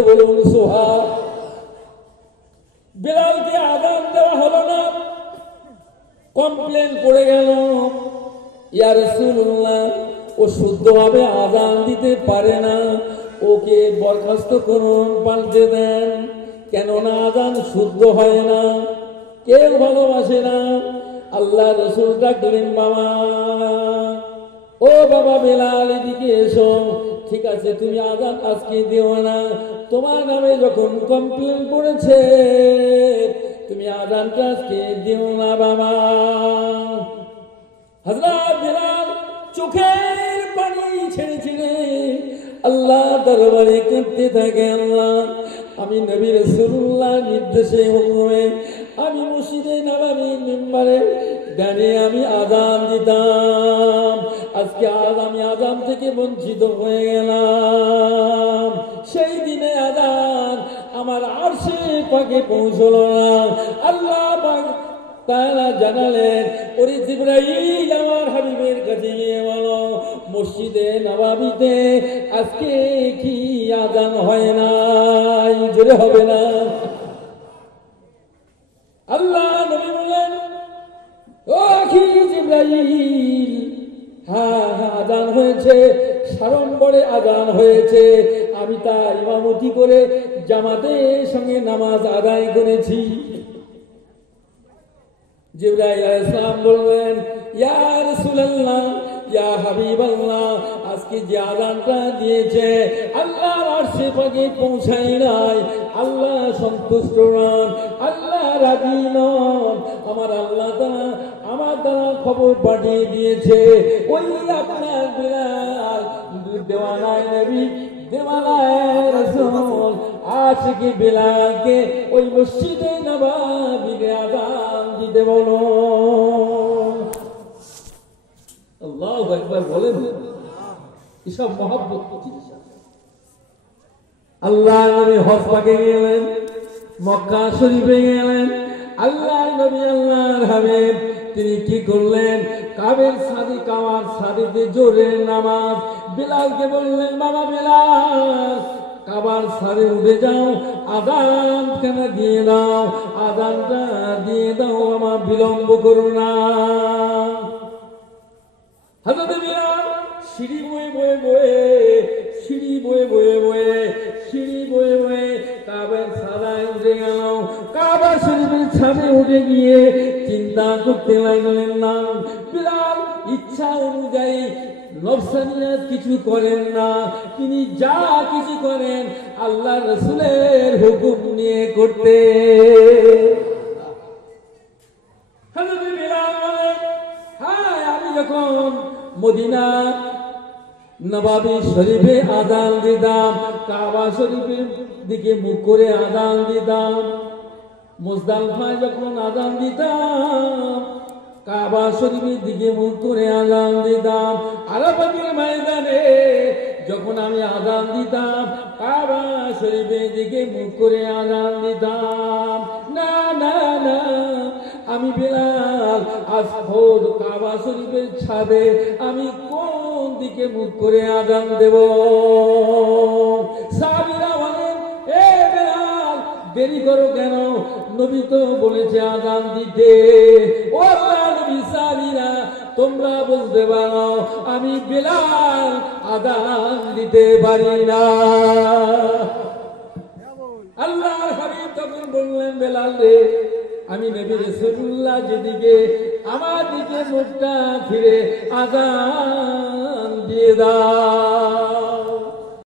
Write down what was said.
জোরে বলুন সুবহান। বেলালকে আযান দেওয়া হলো না, কমপ্লেন করে গেল, ইয়া রাসূলুল্লাহ ও শুদ্ধভাবে আযান দিতে পারে না, ওকে বরখাস্ত করুন, পাল্টে দেন, কেননা আযান শুদ্ধ হয় না, কেউ ভালোবাসে না। আল্লাহ রাসূল ডাকলেন, বাবা, ও বাবা বেলাল, এদিকে এসো। ঠিক আছে, তুমি আযান আজকে দিও না, তোমার নামে যখন কমপ্লেন করেছে তুমি আযানটা আজকে দিও না বাবা। হযরত বেলাল চোখের পানি ছেড়ে ছেড়ে আল্লাহ দরবারে কাঁদতে থাকে, আল্লাহ, আমি নবী রাসূলুল্লাহ নির্দেশে হুকুমে আমি মসজিদে নববীর মিম্বরে দাঁড়িয়ে আমি আযান দিতাম, আজকে আজ আমি আযান থেকে বঞ্চিত হয়ে গেলাম। সেই দিনে আযান আমার আরশে পাকে পৌঁছলো না। আল্লাহ পাক তাআলা জানালেন, ওরে জিবরাইল, আমার হাবিবের কাছে গিয়ে বলো, মসজিদে নববীতে আজকে কি আযান হয় নাই? জোরে হবে না? আল্লাহ নবী বললেন, ও আখি জিবরাইল, হ্যাঁ হ্যাঁ আযান হয়েছে, সাড়ম্বরে আযান হয়েছে, আমি তা ইমামতি করে জামাতের সঙ্গে নামাজ আদায় করেছি। জিবরাইল আলাইহিস সালাম বললেন, ইয়া রাসূলুল্লাহ, ইয়া হাবিবাল্লাহ, আজকে যে আযানটা দিয়েছে আল্লাহর আরশে পাকে পৌঁছায় নাই, আল্লাহ সন্তুষ্ট নন, আল্লাহ রাজি নন। আমার আল্লাহ তাআলা আমার দ্বারা খবর পাঠিয়ে দিয়েছে, ওই আপনার বেলাল দেওয়ানায় নবী, দেওয়ানায় রাসূল আশিকি বেলালকে ওই মসজিদে নববীতে আযান দিতে বলো। আল্লাহু আকবার বলেন। এসব মহব্বত জিনিস। আল্লাহ নবী হজ পাকে গেলেন, মক্কা শরীফে গেলেন, আল্লাহ নবী আল্লাহর হাবিব তিনি কি করলেন? কাবার সাদিতে জোরে নামাজ। বেলালকে বললেন, বাবা বেলাল, কাবার সারে উঠে যাও, আযান কেন দিয়ে দাও, আযানটা দিয়ে দাও, আমার বিলম্ব করো না। হযরত বেলাল সিঁড়ি বয়ে কাবার ছাদায় উঠে গেল। কাবা শরীফের ছাদে উঠে গিয়ে চিন্তা করতে লাগলেন না। বেলাল ইচ্ছা অনুযায়ী নফসানিয়াত কিছু করেন না, তিনি যা কিছু করেন আল্লাহ রাসূলের হুকুম নিয়ে করতে। হযরত বেলাল বলেন, হ্যাঁ, আমি যখন মদিনা নববী শরীফে আযান দিতাম, কাবা শরীফের দিকে মুখ করে আযান দিতাম, মুজদালিফায় যখন আযান দিতাম কাবা শরীফের দিকে মুখ করে আযান দিতাম, আরাফাতের ময়দানে যখন আমি আযান দিতাম কাবা শরীফের দিকে মুখ করে আযান দিতাম। না না না, আমি বেলাল আজ খোদ কাবা শরীফের ছাদে আমি কোন দিকে মুখ করে আযান দেব? সাহাবীরা বলেন, এ বেলাল, দেরি করো কেন? নবী তো বলেছে আযান দিতে। ও আল্লাহ নবী, সাহাবীরা তোমরা বুঝতে পারো আমি বেলাল আযান দিতে পারি না। আল্লাহর হাবিব তখন বললেন, বেলাল রে, আমি নবী রাসূলুল্লাহ যেদিকে আমার দিকে মুখটা ফিরে আযান দিয়ে দাও।